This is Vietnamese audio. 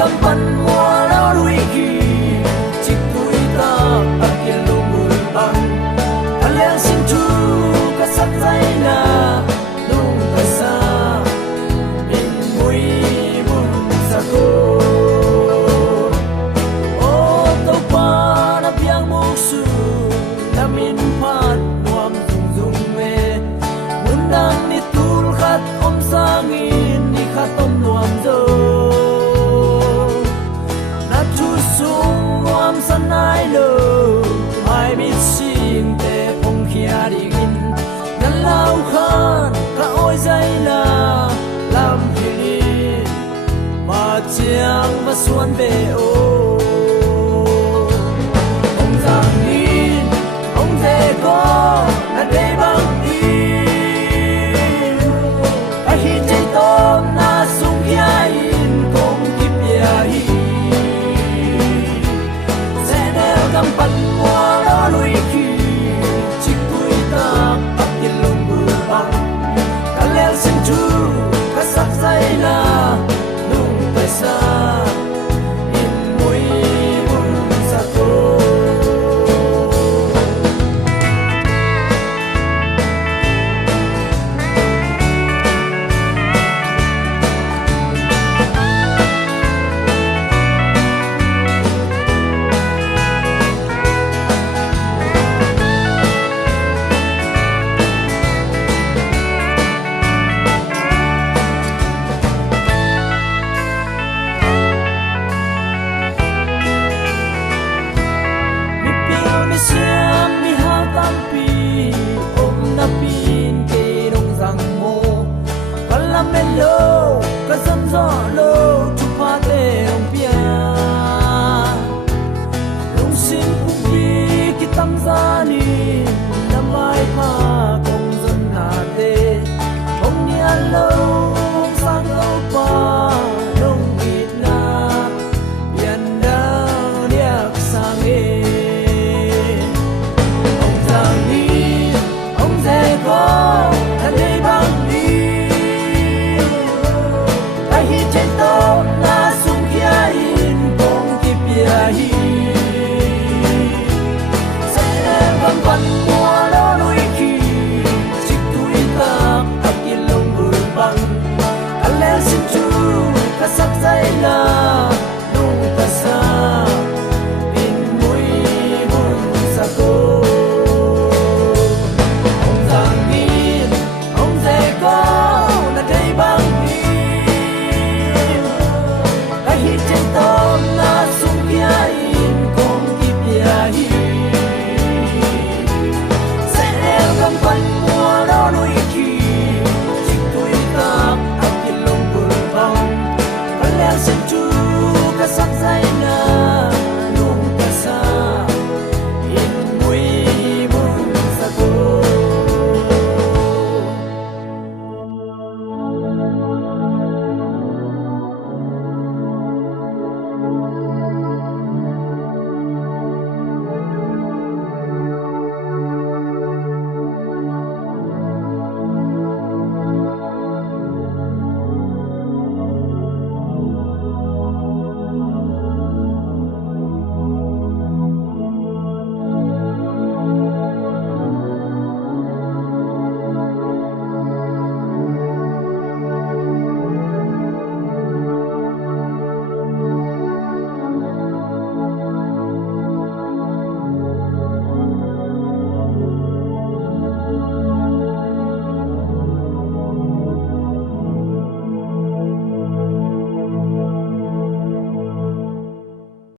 cầm bắn hoa lao đuôi khi chỉ tuổi ta bắt kia lũ mùi băng ta lẽ xin chú có sắc dây là đúng tại sao in mùi buồn xa cô ô tàu qua đã biang mốc su đã min phát nuam dung dung mê muốn đang đi tul khát ôm sang in đi khát ôm nuam dơ san ai lo ai biết xin te phong khia đi in nan lao khan ka oi dai la lam hi ma chiang va suan be o ông giang in ông te có na de bang in a hi te tom na sung ya in kong kip ya hi cầm bắn hoa đó lùi khi chỉ tuổi ta bắt tiền lông bờ băng cả lẽ xin chú cả sắc dây là đúng tại sao in mùi buồn xa cô Hãy subscribe cho kênh Ghiền Mì Gõ để không bỏ lỡ